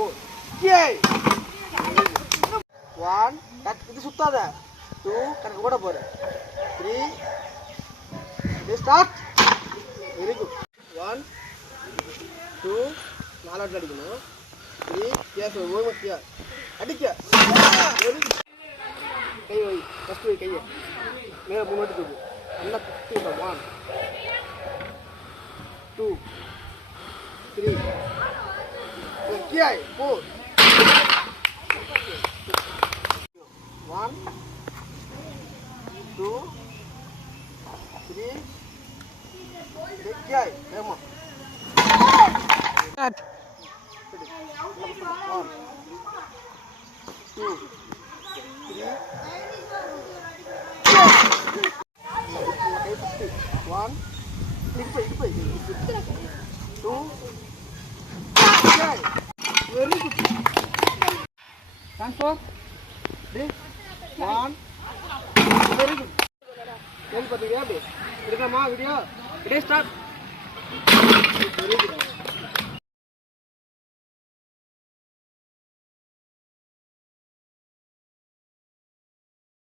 4 yay 1 இது சுத்தாத 2 கணக்கு கூட போற 3 இது ஸ்டார்ட் வெரி குட் 1 2 நாலு அடி அடிக்கணும் 3 கேஸ் ஓவர் கியா அடிக்க வெரி குட் கை வை ஃபர்ஸ்ட் வை கையை மேல மூணு வாட்டி தூக்கு நல்லா குத்தி 1 2 3 किया है 4 1 2 3 किया है ammo cut 1 2 3 1 2 very good thanks for this 1 very good चल पति गया बे देखा मां वीडियो start very good